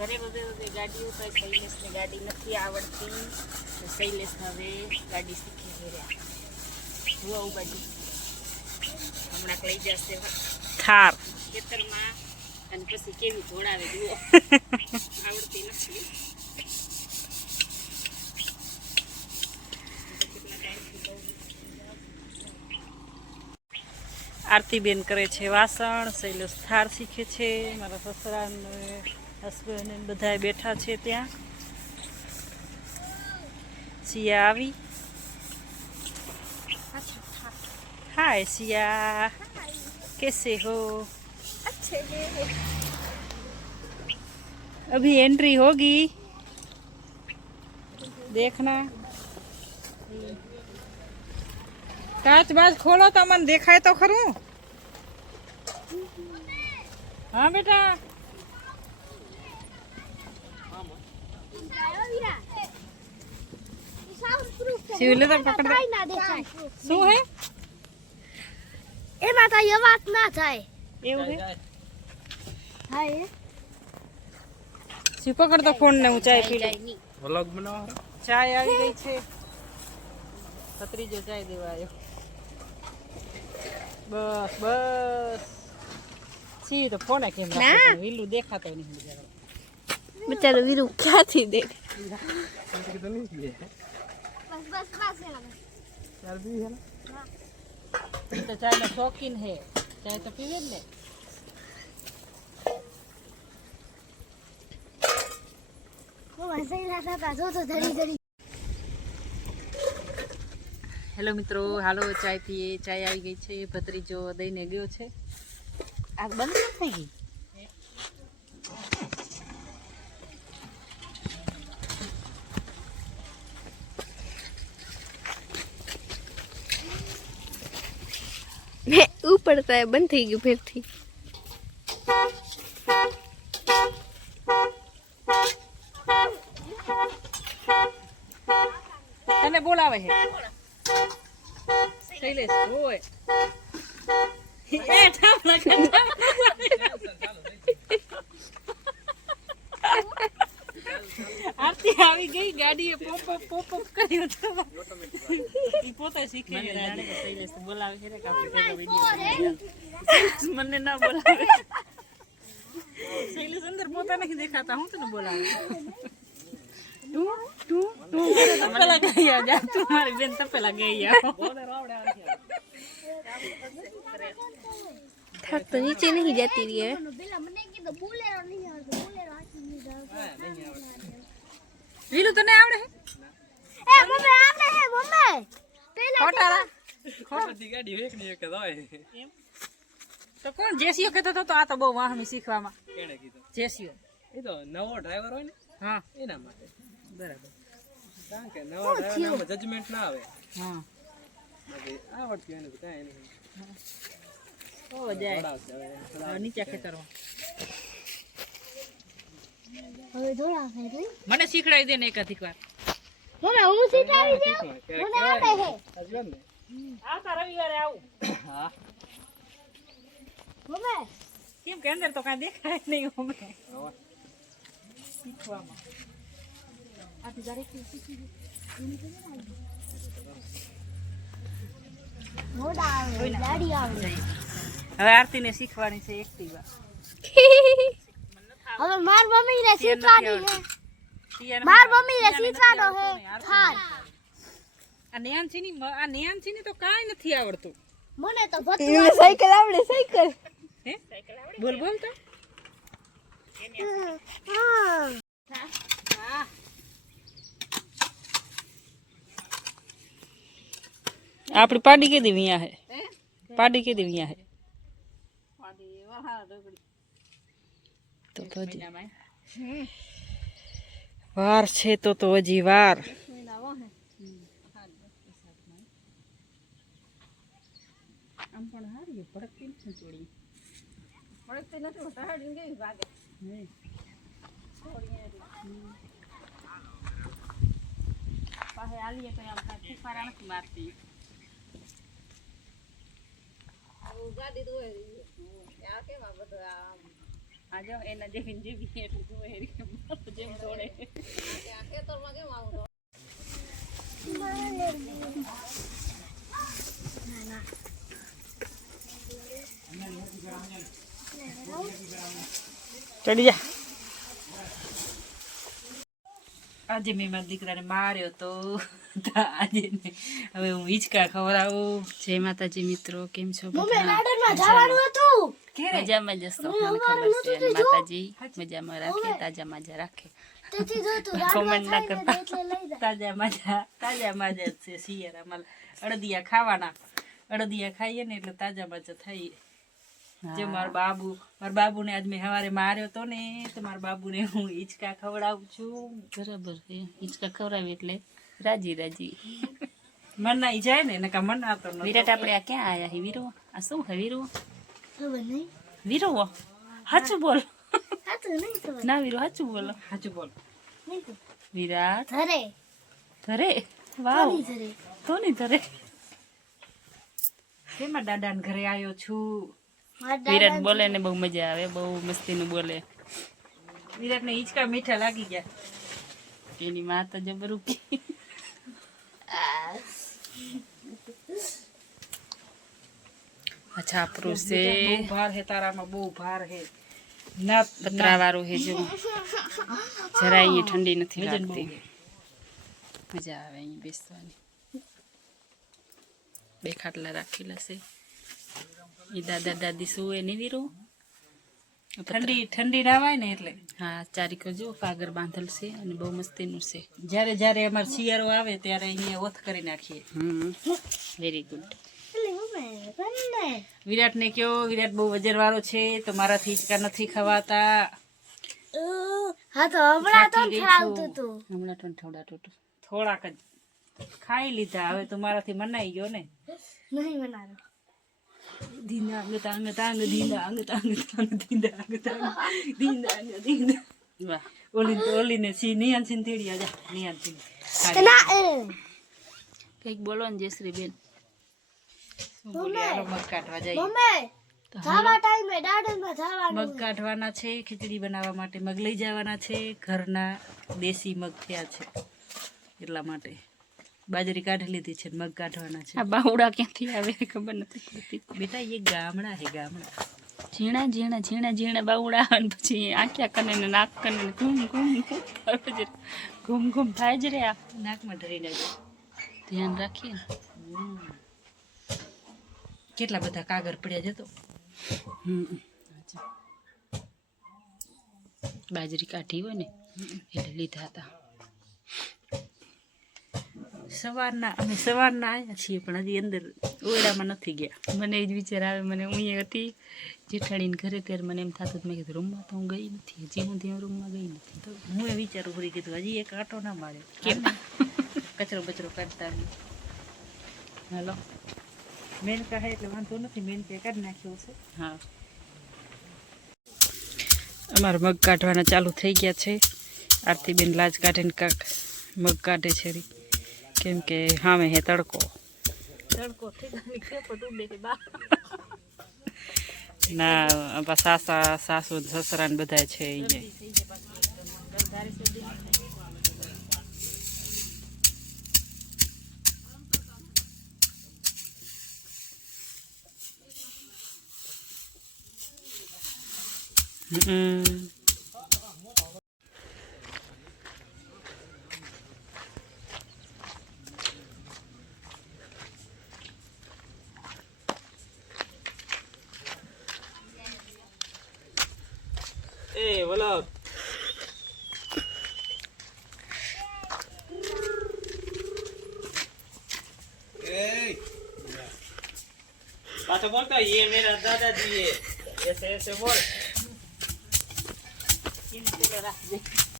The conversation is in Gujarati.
ઘરે બધે ગાડીઓ તો શૈલેષની ગાડી નથી આવડતી. શૈલેષ હવે ગાડી શીખી ગયા. જુઓ બાજુ હમણાં લઈ જશે થાર ખેતરમાં અને પછી કેવી ધોળાવે જુઓ. આવડતી નથી. આરતીબેન કરે છે વાસણ, શૈલેષ થાર શીખે છે, મારા સસરા ને હસબન્ડ બધા બેઠા છે ત્યાં. સિયા આવી. हाय सिया, कैसे हो? अच्छे हैं। अभी एंट्री होगी, देखना. कांच बाज खोलो तो मन देखाय तो खरूं. हाँ बेटा. शिवले तो पकड़ શું હે એ માતા એ વાત ના થાય એવું હે. હા એ શિવ પકડ તો ફોન ને હું ચાય પી લઉં. વ્લોગ બનાવો. ચાય આવી ગઈ છે. ભત્રીજો ચાય દેવા આવ્યો. બસ બસ. સી તો ફોન કેમ રાખો વિલું દેખાતો નહીં બિચારો. બિચારો વીરુ ક્યાંથી દેખ तो चाय में शौकीन है. चाय तो पीवे ने. હેલો મિત્રો, હાલો ચાય પીએ. ચાય આવી ગઈ છે. ભત્રીજો દઈને ગયો છે. આ બંધ થઈ ગઈ. ऊपड़ता है बंद થઈ ગયું ફેરથી. તને બોલાવે છે શૈલેષ. ઓય એ ઠામ લગા. આરતી આવી ગઈ. ગાડીએ પોપ પોપ પોપ કર્યું તો ઈ પોતે શીખે છે. જાણે કે શૈલેષ બોલાવે છે ને કાપી પેલો વિડિયો મને ના બોલાવે. શૈલેષ અંદર પોતા નહીં દેખાતા. હું તને બોલાવે. તું તું તું તપેલા ગઈ આ. જા તું મારી બેન તપેલા ગઈ આ. થાક તો નીચે નહીં જતી રહી है. વીલુ તને આવડે હે? એ મમ્મી આવડે હે મમ્મી. ખોટારા ખોટી ગાડી એક ની એક જ હોય. તો કોણ જેસીઓ કહેતો હતો? તો આ તો બહુ વાહમી શીખવામાં. કેણે કીધું? જેસીઓ. એ તો નવો ડ્રાઈવર હોય ને હા એના માટે. બરાબર. કારણ કે નવા ડ્રાઈવરમાં જજમેન્ટ ના આવે. હા બાકી આવડતું એને તો કાંઈ નહીં. ઓ જાય પડાવશે હવે. નીચે ખેતરમાં. હવે દોડા છે રે. મને શીખડાવી દે ને એકાધિક વાર. મમ્મી હું શીખડાવી દે. મને આવડે છે. હસબન્ડ ને. આવતા રવિવારે આવું. હા. મમ્મી કેમ કે અંદર તો કાંઈ દેખાય નહીં. અમે શીખવામાં આથી દરેક શીખી મોડા આવે ગાડી આવે. હવે આરતીને શીખવાની છે એક્ટિવા. હવે માર મમ્મી ને શીખવાની છે. માર મમ્મી ને શીખવાનો છે થાર. આ નેહાંશીની તો કાંઈ નથી આવડતું. મને તો બધું સાયકલ આવડે. સાયકલ હે બોલ બોલ તો. હા આપડી પાડી કે દી વિયા હે. પાડી કે દી વિયા હે. તો હજી વાર છે. તો હજી વાર. આમ પણ હારી ભડકતી નથી ચોડી. ભડકતી નથી ઉતાડી ગઈ વાગે. પાસે આલીએ તો આમ કાંઈ ફુફારા નથી મારતી. ગાડી તો આ કેવા બધું આમ આ જો એના જેવી ને જેવી એટલું જોવે જેમ દોડે. ચડી જા. આજે મેં મારા દીકરાને માર્યો તો આજે હવે હું હિંચકા ખવડાવું. જય માતાજી મિત્રો, કેમ છો બધા? મજામાં જશો, મને ખબર છે. અને માતાજી મજામાં રાખે, તાજા માજા રાખે. કોમેન્ટ ના કરતા, તાજા માજા જ છે. શિયાળામાં અડદિયા ખાવાના, અડદિયા ખાઈએ ને એટલે તાજા માજા થાય. જે મારા બાબુને આજ મેં સવારે માર્યો તો ને, તો મારા બાબુને હું હિંચકા ખવડાવું છું. બરાબર છે, હિંચકા ખવડાવી એટલે રાજી રાજી મનાઈ જાય ને, નકા મનાતો ન. વિરાટ આપણે આ ક્યાં આયા હે? વીરો આ શું હે? વીરો વીરો સાચું બોલ. ના વીરો સાચું બોલો, સાચું બોલ. વિરાટ ધરે વાવ તો નહીં ધરે. કેમાં દાદા ને ઘરે આવ્યો છું. વિરાટ બોલે ને બહુ મજા આવે, બહુ મસ્તી નું બોલે. વિરાટ ને હિંચકા મીઠા લાગી ગયા. એની માં તો જબરું. અચ્છા આપણું છે બહુ ભાર હે, તારામાં બહુ ભાર હે. ના પતરા વાળું હે જો, જરા અહીંયા ઠંડી નથી લાગતી. મજા આવે અહીંયા બેસવાની. બે ખાટલા રાખેલા છે. એ દાદા દાદી સુવે ને વીરો. ઠંડી ના આવે ને એટલે. હા, ચારીકો જો કાગર બાંધેલ છે અને બહુ મસ્તીનું છે. જ્યારે અમારે શિયાળો આવે ત્યારે અહીંયા ઓથ કરી નાખીએ. Very good. વિરાટ ને કયો, વિરાટ બહુ વજન વાળો છે તો મારાથી હિંચકા નથી ખવાતા. હમણાં તો ખવડાવતું, થોડાક જ ખાઈ લીધા. હવે તો મારાથી મનાઈ ગયો ને. નહીં મનારો. ધીંદા અંગ તાંગ તાંગ ધીંદા અંગ તાંગ તાંગ ધીંદા અંગ તાંગ ધીંદા અંગ ધીંદા. વાહ, ઓલીને સી નિયાન સિન તેડી આજા. નિયાન સિન કઈક બોલો ને જયશ્રી બેન. મગ કાઢવાના છે, ખીચડી બનાવવા માટે મગ લઈ જવાના છે. ઘરના દેશી મગ થયા છે એટલા માટે બાજરી કાઢી લીધી છે, મગ કાઢવાના છે. આ બાવડા ક્યાંથી આવે ખબર નથી પડતી બેટા. એ ગામડા હે, ગામડા. ઝીણા ઝીણા ઝીણા ઝીણા બાવડા આવે ને પછી આંખ્યા કને ને નાક કને ને ઘૂમ ઘૂમ ઘૂમ ઘૂમ થાય જ રે. આ નાકમાં ધરી નાખે, ધ્યાન રાખીએ. કેટલા બધા કાગર પડ્યા જતો. બાજરી કાઢી હોય ને એટલે લીધા હતા. સવારના અમે આવ્યા છીએ પણ હજી અંદર ઓરડામાં નથી ગયા. મને એ જ વિચાર આવે. મને હું હતી જેઠાણીને ઘરે ત્યારે મને એમ થતું મેં કીધું રૂમમાં તો હું ગઈ નથી, હજી હું ત્યાં રૂમમાં ગઈ નથી. તો હું એ વિચારું ફરી કીધું હજી એક આંટો ના મારે, કેમ કચરો બચરો કાઢતા. હાલો મેન કહે એટલે વાંધો નથી, મેન કે કાઢી નાખ્યો છે. હા, અમારા મગ કાઢવાના ચાલુ થઈ ગયા છે. આરતીબેન લાજ કાઢીને કાક મગ કાઢે છે કેમ કે સામે હે તડકો. ના સાસુ સસરા ને બધા છે બોલો. पाछो बोलता ये मेरा दादाजी है, ऐसे ऐसे बोल.